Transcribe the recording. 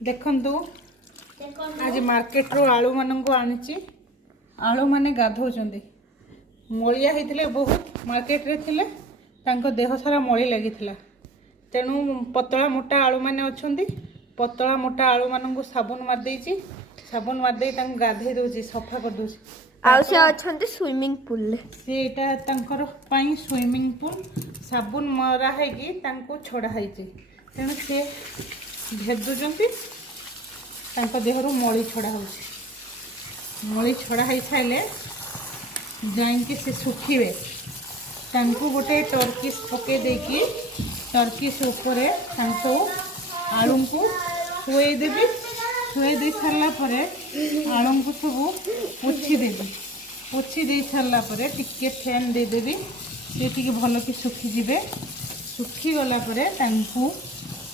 देखंतु आज मार्केट रो आलू मानंको आनिची आलू माने गाधौचंदी मलिया होइतिले बहुत मार्केट रे थिले तांको देह सारा मली लागिथिला तेणु पतला मोटा आलू माने अछंदी पतला मोटा आलू मानंको साबुन मार देइची साबुन मार देइ तांको गाधे दोची सफा कर दोची आउ से अछंती स्विमिंग पूल ले सेटा तांकर पई स्विमिंग पूल साबुन मरा है कि तांको छोड़ा हैची तेणु से भेदुचंती तांको देहरु मली छोड़ा होची मली छोड़ा है साइले जाइके से सुखिबे तांको गोटे टर्किश पके देकी टर्किश ऊपर तांको आलू को शुए देबी शुए दे सारा परे आलू को सब पोछि देबी पोछि दे सारा परे टिके फैन दे देबी से टिके भल कि सुखी जिवे सुखी गला परे तांको